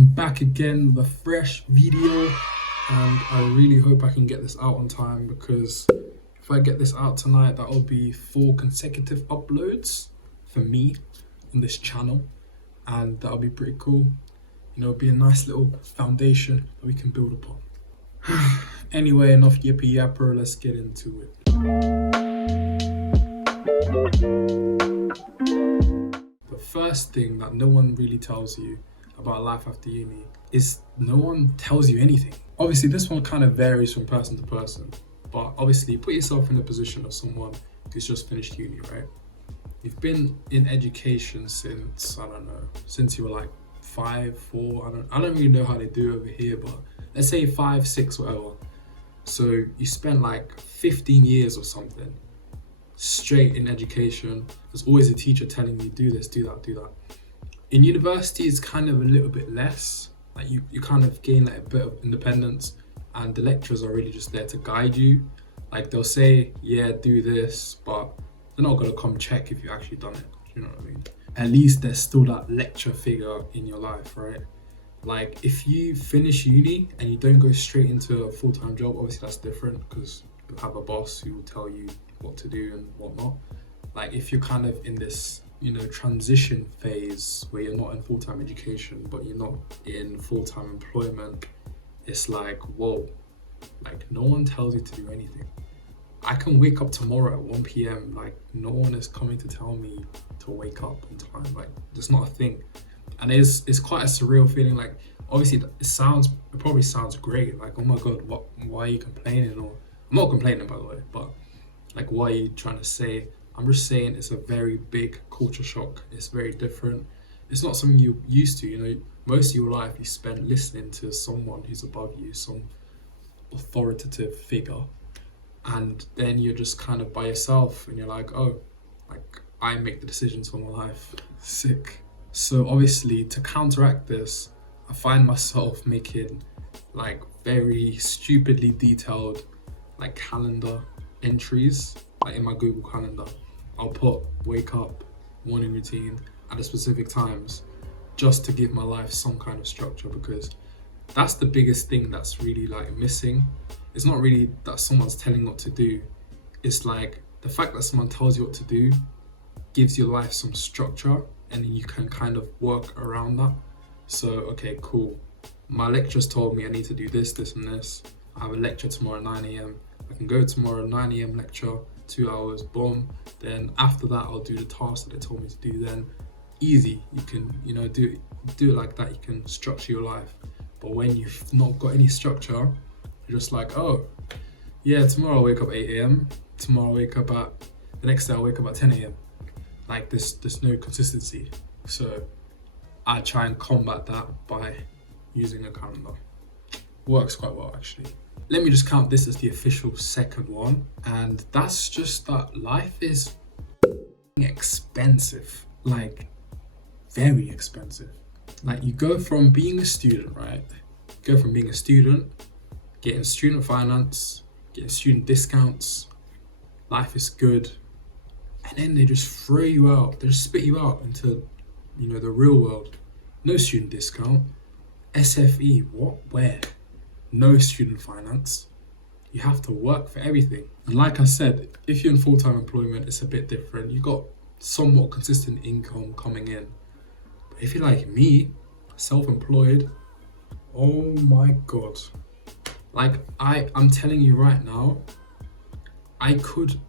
I'm back again with a fresh video, and I really hope I can get this out on time, because if I get this out tonight, that'll be 4 consecutive uploads for me on this channel, and that'll be pretty cool. You know, it'll be a nice little foundation that we can build upon. Anyway, enough yippee yapper, let's get into it. The first thing that no one really tells you about life after uni is no one tells you anything. Obviously, this one kind of varies from person to person, but obviously put yourself in the position of someone who's just finished uni, right? You've been in education since, I don't know, since you were like 5, 4, I don't really know how they do over here, but let's say 5, 6, whatever. So you spent like 15 years or something straight in education. There's always a teacher telling you, do this, do that, do that. In university, it's kind of a little bit less. Like you kind of gain like a bit of independence, and the lecturers are really just there to guide you. Like they'll say, yeah, do this, but they're not gonna come check if you actually done it. You know what I mean? At least there's still that lecture figure in your life, right? Like if you finish uni and you don't go straight into a full-time job, obviously that's different because you have a boss who will tell you what to do and whatnot. Like if you're kind of in this, you know, transition phase where you're not in full-time education, but you're not in full-time employment, it's like, whoa, like no one tells you to do anything. I can wake up tomorrow at 1 p.m. Like no one is coming to tell me to wake up on time. Like it's not a thing. And it's quite a surreal feeling. Like obviously it probably sounds great. Like, oh my God, why are you complaining? Or I'm not complaining, by the way, but like, what are you trying to say? I'm just saying it's a very big culture shock. It's very different. It's not something you're used to. You know, most of your life you spend listening to someone who's above you, some authoritative figure, and then you're just kind of by yourself, and you're like, oh, like I make the decisions for my life. Sick. So obviously, to counteract this, I find myself making like very stupidly detailed like calendar entries, like in my Google Calendar. I'll put wake up, morning routine at the specific times, just to give my life some kind of structure, because that's the biggest thing that's really like missing. It's not really that someone's telling what to do. It's like the fact that someone tells you what to do gives your life some structure, and then you can kind of work around that. So, okay, cool. My lecturers told me I need to do this, this, and this. I have a lecture tomorrow at 9 a.m. I can go tomorrow 9 a.m. lecture, 2 hours, boom. Then after that, I'll do the task that they told me to do then. Easy, you can, you know, do it like that. You can structure your life. But when you've not got any structure, you're just like, oh, yeah, tomorrow I'll wake up 8 a.m. Tomorrow I'll wake up at, the next day I'll wake up at 10 a.m. Like there's no consistency. So I try and combat that by using a calendar. Works quite well, actually. Let me just count this as the official second one, and that's just that life is expensive, like very expensive. Like you go from being a student, right? Go from being a student, getting student finance, getting student discounts, life is good, and then they just throw you out, they just spit you out into, you know, the real world. No student discount, SFE, what, where? No student finance. You have to work for everything. And like I said, if you're in full-time employment, it's a bit different. You got somewhat consistent income coming in. But if you're like me, self-employed, oh my God. Like I'm telling you right now, I could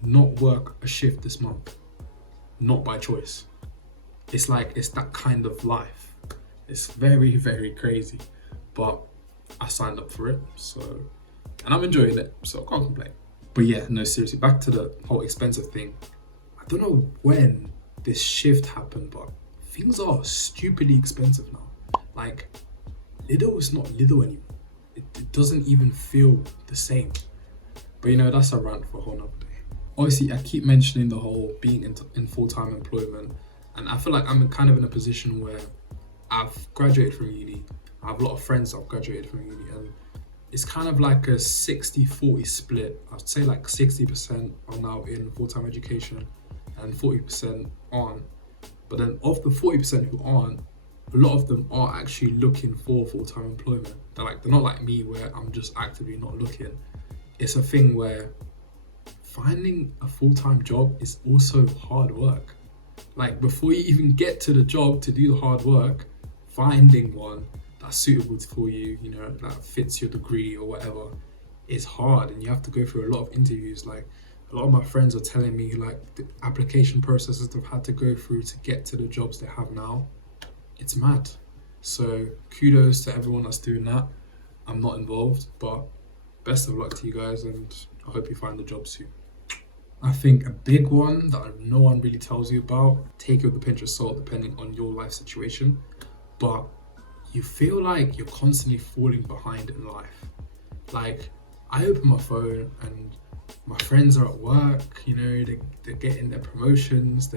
not work a shift this month. Not by choice. It's like, it's that kind of life. It's very, very crazy. But I signed up for it, so, and I'm enjoying it, so I can't complain. But yeah, no, seriously, back to the whole expensive thing. I don't know when this shift happened, but things are stupidly expensive now. Like, Lidl is not Lidl anymore. It doesn't even feel the same. But you know, that's a rant for a whole nother day. Obviously, I keep mentioning the whole being in full-time employment, and I feel like I'm kind of in a position where I've graduated from uni. I have a lot of friends that have graduated from uni, and it's kind of like a 60-40 split. I'd say like 60% are now in full-time education and 40% aren't. But then of the 40% who aren't, a lot of them are actually looking for full-time employment. They're not like me where I'm just actively not looking. It's a thing where finding a full-time job is also hard work. Like before you even get to the job to do the hard work, finding one that's suitable for you, you know, that fits your degree or whatever, is hard, and you have to go through a lot of interviews. Like a lot of my friends are telling me like the application processes they've had to go through to get to the jobs they have now. It's mad. So kudos to everyone that's doing that. I'm not involved, but best of luck to you guys, and I hope you find the job soon. I think a big one that no one really tells you about, take it with a pinch of salt depending on your life situation, but you feel like you're constantly falling behind in life. Like I open my phone and my friends are at work, you know, they're getting their promotions,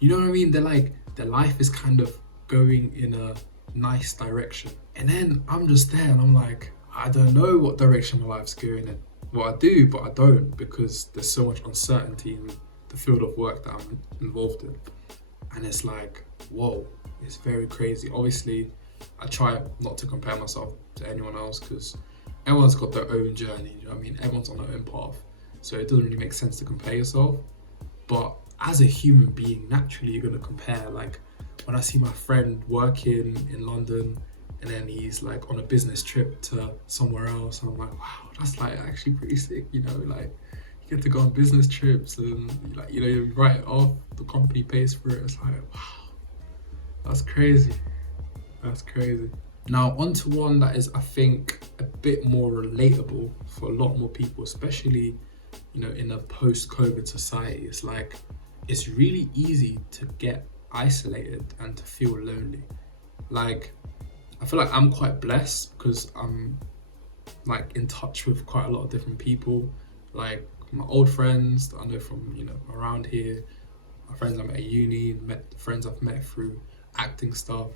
you know what I mean? They're like, their life is kind of going in a nice direction. And then I'm just there and I'm like, I don't know what direction my life's going in. Well, I do, but I don't, because there's so much uncertainty in the field of work that I'm involved in. And it's like, whoa, it's very crazy. Obviously, I try not to compare myself to anyone else because everyone's got their own journey, you know what I mean? Everyone's on their own path. So it doesn't really make sense to compare yourself. But as a human being, naturally you're gonna compare. Like when I see my friend working in London and then he's like on a business trip to somewhere else, and I'm like, wow, that's like actually pretty sick, you know, like you get to go on business trips and like, you know, you write it off, the company pays for it. It's like, wow, that's crazy. That's crazy. Now onto one that is, I think, a bit more relatable for a lot more people, especially, you know, in a post-COVID society. It's like, it's really easy to get isolated and to feel lonely. Like, I feel like I'm quite blessed because I'm like in touch with quite a lot of different people, like my old friends that I know from, you know, around here, my friends I met at uni, friends I've met through acting stuff.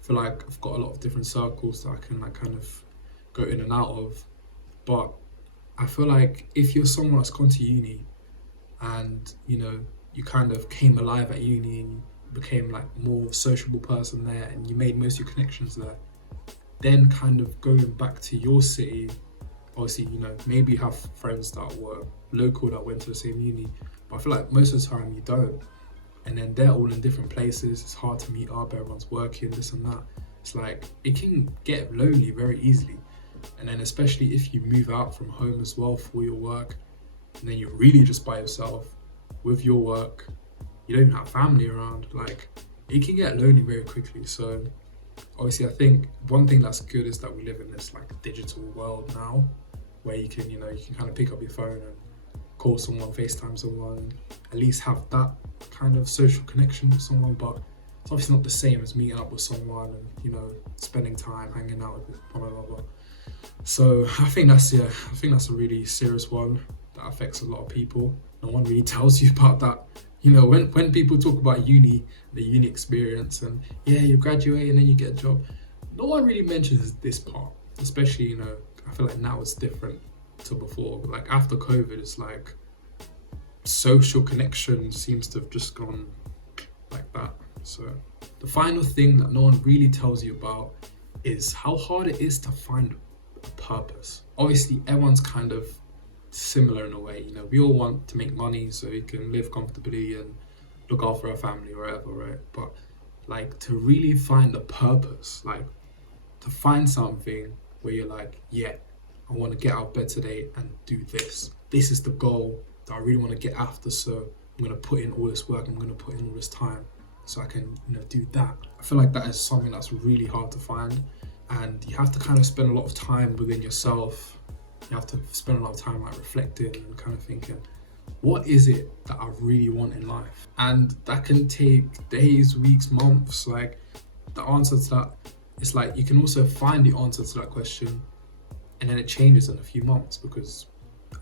I feel like I've got a lot of different circles that I can like kind of go in and out of. But I feel like if you're someone that's gone to uni and, you know, you kind of came alive at uni and you became like more of a sociable person there and you made most of your connections there, then kind of going back to your city, obviously, you know, maybe you have friends that were local that went to the same uni, but I feel like most of the time you don't. And then they're all in different places, it's hard to meet up, everyone's working, this and that. It's like, it can get lonely very easily. And then especially if you move out from home as well for your work, and then you're really just by yourself with your work, you don't even have family around, like it can get lonely very quickly. So obviously I think one thing that's good is that we live in this like digital world now where you can, you know, you can kind of pick up your phone and call someone, FaceTime someone, at least have that kind of social connection with someone. But it's obviously not the same as meeting up with someone and, you know, spending time hanging out with one another. So I think that's a really serious one that affects a lot of people. No one really tells you about that. You know, when people talk about uni, the uni experience, and yeah, you graduate and then you get a job, no one really mentions this part. Especially, you know, I feel like now it's different to before. Like after COVID, it's like social connection seems to have just gone like that. So the final thing that no one really tells you about is how hard it is to find a purpose. Obviously, everyone's kind of similar in a way, you know, we all want to make money so we can live comfortably and look after our family or whatever, right? But like to really find a purpose, like to find something where you're like, yeah, I want to get out of bed today and do this. This is the goal that I really want to get after, so I'm going to put in all this work, I'm going to put in all this time so I can, you know, do that. I feel like that is something that's really hard to find, and you have to kind of spend a lot of time within yourself. You have to spend a lot of time like reflecting and kind of thinking, what is it that I really want in life? And that can take days, weeks, months. Like the answer to that, it's like you can also find the answer to that question and then it changes in a few months because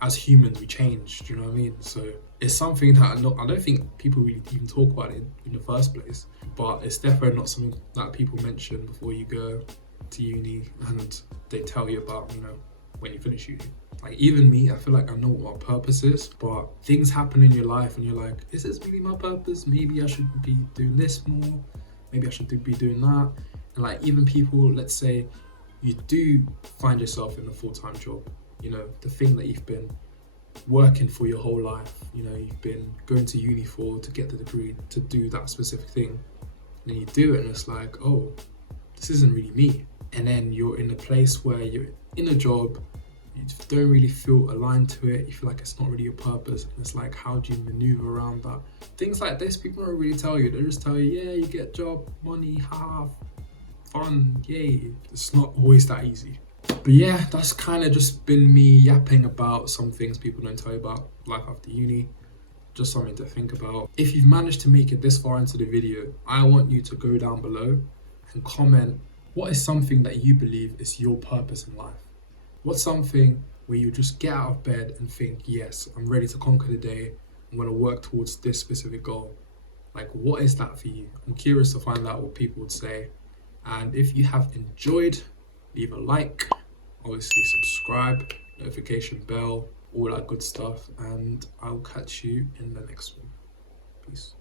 as humans we change, do you know what I mean? So it's something that I don't think people really even talk about it in the first place, but it's definitely not something that people mention before you go to uni and they tell you about, you know, when you finish uni. Like even me, I feel like I know what my purpose is, but things happen in your life and you're like, is this really my purpose? Maybe I should be doing this more, maybe I should be doing that. And like even people, let's say you do find yourself in a full-time job, the thing that you've been working for your whole life, you've been going to uni for to get the degree to do that specific thing, and then you do it and it's like, oh, this isn't really me. And then you're in a place where you're in a job, you don't really feel aligned to it, you feel like it's not really your purpose, and it's like, how do you maneuver around that? Things like this, people don't really tell you. They just tell you, yeah, you get a job, money, fun, yay. It's not always that easy. But yeah, that's kind of just been me yapping about some things people don't tell you about life after uni. Just something to think about. If you've managed to make it this far into the video, I want you to go down below and comment, what is something that you believe is your purpose in life? What's something where you just get out of bed and think, yes, I'm ready to conquer the day, I'm going to work towards this specific goal? Like, what is that for you? I'm curious to find out what people would say. And if you have enjoyed, leave a like, obviously subscribe, notification bell, all that good stuff, and I'll catch you in the next one. Peace.